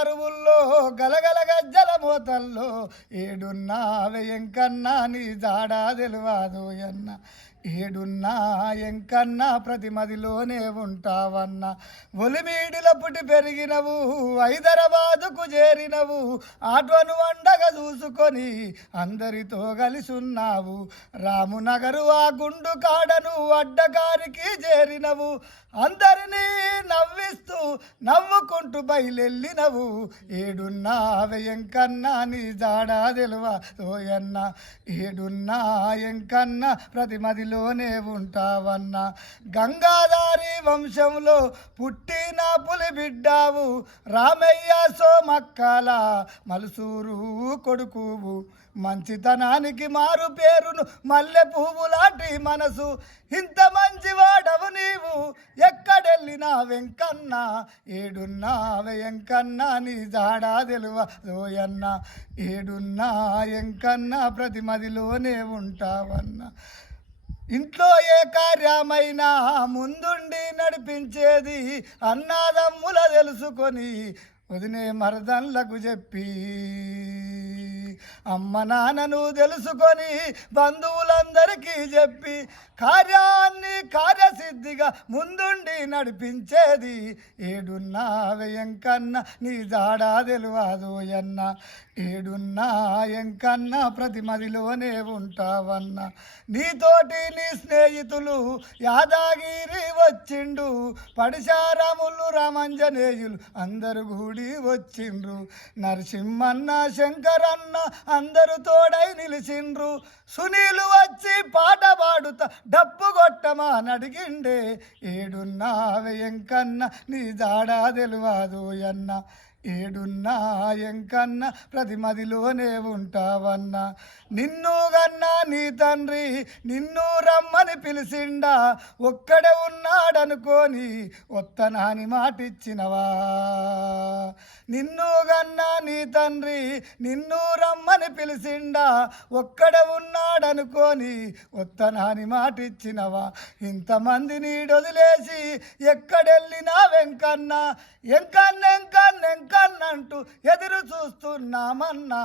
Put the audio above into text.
దరువుల్లో గలగల గజ్జల మోతల్లో ఏడున్నావే ఎంకన్నా నీ జాడా తెలివాదు ఎన్న ఏడున్నా ఎంకన్నా ప్రతి మదిలోనే ఉంటావన్న ఒలిమీడిలో పుట్టి పెరిగినవు హైదరాబాదుకు చేరినవు ఆటోను వండగా చూసుకొని అందరితో కలిసి ఉన్నావు రామునగరు ఆ గుండు కాడను అడ్డగారికి చేరినవు అందరినీ నవ్విస్తూ నవ్వుకుంటూ బయలెళ్ళినవు ఏడున్నావే ఎంకన్నా నీ జాడా తెలివా ఓయన్న ఏడున్నా ఎంకన్నా ప్రతి మదిలోనే ఉంటావన్నా గంగాధారి వంశంలో పుట్టిన పులి బిడ్డావు రామయ్య సోమక్కల మలుసూరు కొడుకువు మంచితనానికి మారు పేరును మల్లె పువ్వు లాంటి మనసు ఇంత మంచివాడవు నీవు ఎక్కడెళ్ళినా వెంకన్న ఏడున్నావే ఎంకన్నా నీ జాడా తెలువా ఓయన్న ఏడున్నా ఎంకన్నా ప్రతి మదిలోనే ఉంటావన్నా ఇంట్లో ఏ కార్యమైనా ముందుండి నడిపించేది అన్నాదమ్ముల తెలుసుకొని వదినే మరదన్లకు చెప్పి అమ్మ నాన్నను తెలుసుకొని బంధువులందరికీ చెప్పి కార్యాన్ని కార్యసిద్ధిగా ముందుండి నడిపించేది ఏడున్నావే ఎంకన్నా నీ జాడా తెలివాదు ఎన్న ఏడున్నా ఎంకన్నా ప్రతి మదిలోనే ఉంటావన్నా నీతోటి నీ స్నేహితులు యాదాగిరి వచ్చిండు పడిశారాములు రామంజనేయులు అందరు కూడి వచ్చిండ్రు నరసింహన్న శంకరన్న అందరూ తోడై నిలిచిండ్రు సునీలు వచ్చి పాట పాడుతా డప్పు కొట్టమా నడిగిండే ఏడున్నావే ఎంకన్నా నీ జాడా తెలివాదు ఎన్న ఏడున్నా ఎంకన్నా ప్రతి మదిలోనే ఉంటావన్నా నిన్ను గన్నా నీ తండ్రి నిన్ను రమ్మని పిలిచిండా ఒక్కడే ఉన్నాడనుకోని వత్తనాని మాటిచ్చినవా నిన్ను గన్నా నీ తండ్రి నిన్ను రమ్మని పిలిచిండా ఒక్కడే ఉన్నాడనుకోని వత్తనాని మాటిచ్చినవా ఇంతమంది నీడొదిలేసి ఎక్కడెళ్ళినా వెంకన్నా ఎంకన్నంటూ ఎదురు చూస్తున్నామన్నా